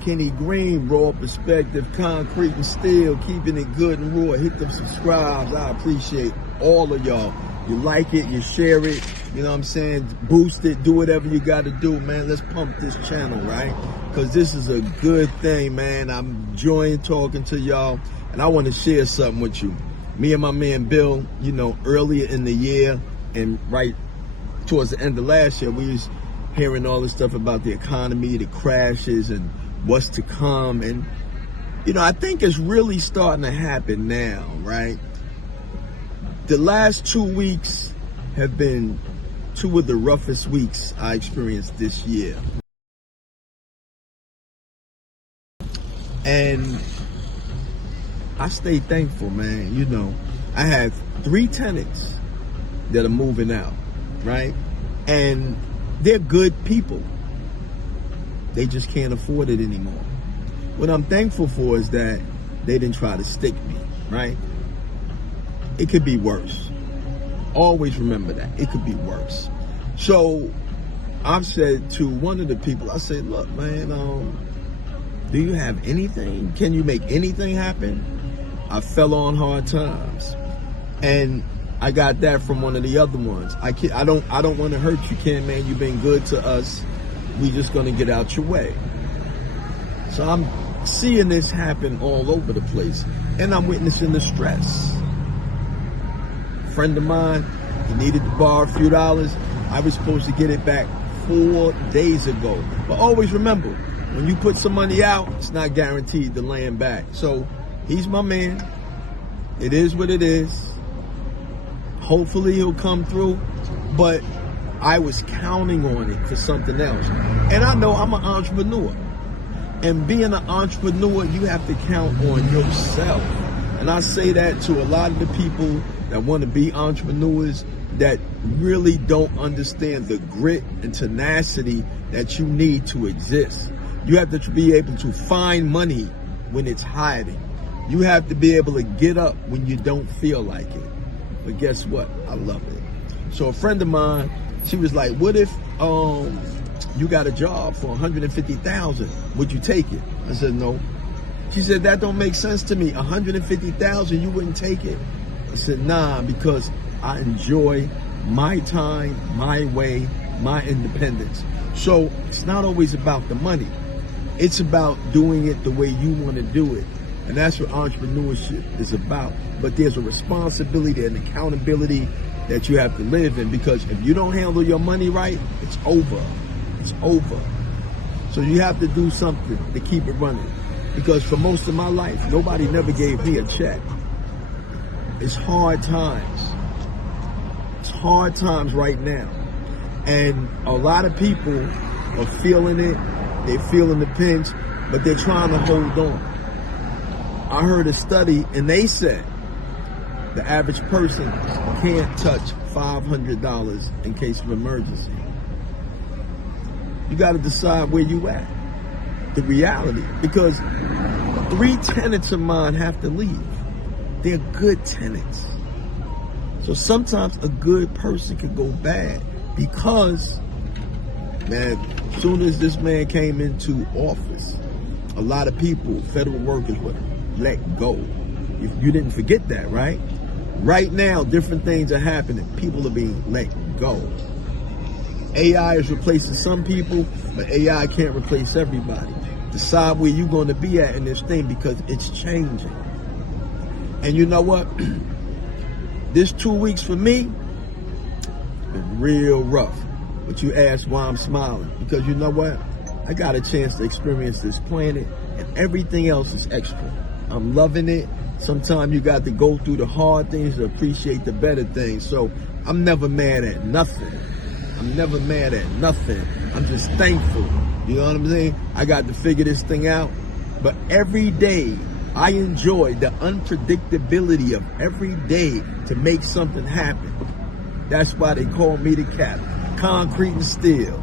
Kenny Green, raw perspective, concrete and steel, keeping it good and raw. Hit them subscribes. I appreciate all of y'all. You like it, you share it, you know what I'm saying? Boost it, do whatever you got to do, man. Let's pump this channel, right? Because this is a good thing, man. I'm enjoying talking to y'all, and I want to share something with you. Me and my man Bill, you know, earlier in the year and right towards the end of last year, we was hearing all this stuff about the economy, the crashes, and what's to come. And, you know, I think it's really starting to happen now, right? The last 2 weeks have been two of the roughest weeks I experienced this year. And I stay thankful, man. You know, I have 3 tenants that are moving out, right? And they're good people. They just can't afford it anymore. What I'm thankful for is that they didn't try to stick me, right? It could be worse. Always remember that. It could be worse. So I've said to one of the people, I said, look, man, do you have anything? Can you make anything happen? I fell on hard times. And I got that from one of the other ones. I don't want to hurt you, Ken, man. You've been good to us. We just going to get out your way. So I'm seeing this happen all over the place. And I'm witnessing the stress. Friend of mine, he needed to borrow a few dollars. I was supposed to get it back 4 days ago. But always remember, when you put some money out, it's not guaranteed to land back. So he's my man. It is what it is. Hopefully he'll come through. But I was counting on it for something else. And I know I'm an entrepreneur. And being an entrepreneur, you have to count on yourself. And I say that to a lot of the people that want to be entrepreneurs that really don't understand the grit and tenacity that you need to exist. You have to be able to find money when it's hiding. You have to be able to get up when you don't feel like it. But guess what? I love it. So a friend of mine, she was like, what if you got a job for $150,000? Would you take it? I said, no. She said, that don't make sense to me. $150,000, you wouldn't take it? I said, nah, because I enjoy my time, my way, my independence. So it's not always about the money. It's about doing it the way you want to do it. And that's what entrepreneurship is about. But there's a responsibility and accountability that you have to live in, because if you don't handle your money right, it's over. It's over. So you have to do something to keep it running. Because for most of my life, nobody never gave me a check. It's hard times. It's hard times right now. And a lot of people are feeling it. They're feeling the pinch, but they're trying to hold on. I heard a study, and they said the average person can't touch $500 in case of emergency. You got to decide where you at. The reality. Because 3 tenants of mine have to leave. They're good tenants. So sometimes a good person can go bad because, man, as soon as this man came into office, a lot of people, federal workers, were let go. If you didn't forget that, right? Right now, different things are happening. People are being let go. AI is replacing some people, but AI can't replace everybody. Decide where you're going to be at in this thing, because it's changing. And you know what? This 2 weeks for me been real rough. But you ask why I'm smiling. Because you know what? I got a chance to experience this planet, and everything else is extra. I'm loving it. Sometimes you got to go through the hard things to appreciate the better things. So I'm never mad at nothing. I'm never mad at nothing. I'm just thankful. You know what I'm saying? I got to figure this thing out. But every day, I enjoy the unpredictability of every day to make something happen. That's why they call me the captain. Concrete and steel.